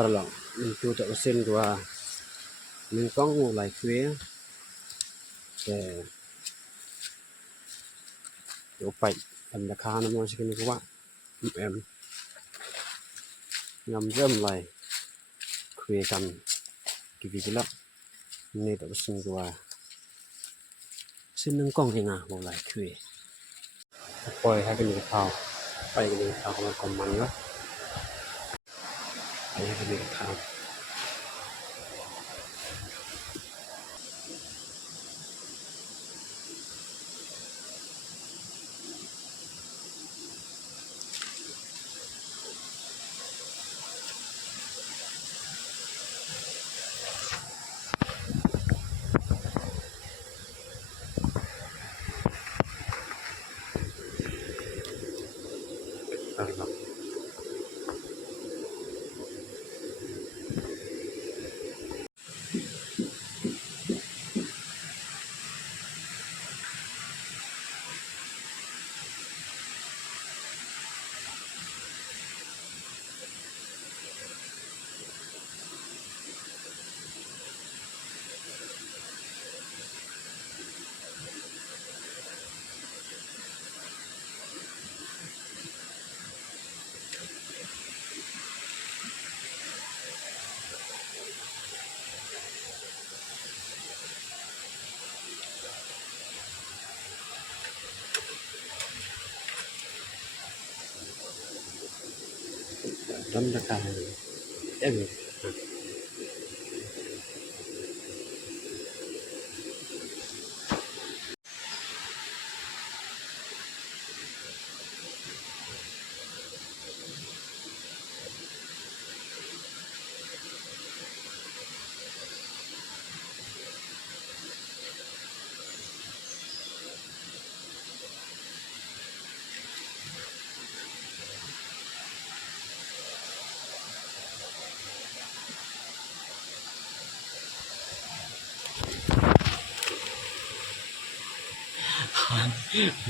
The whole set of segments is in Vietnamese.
parlang tu tak usin gua mengkong mulai kue se upai anda kana mo sikin gua em ngam jam lai kue kan kibigilap ni tak usin gua sin mengkong hinga mulai kue poi ha kan ni khao pai ni khao ko kon man la pai ha ni khao parlang dan dekat em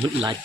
mất lạch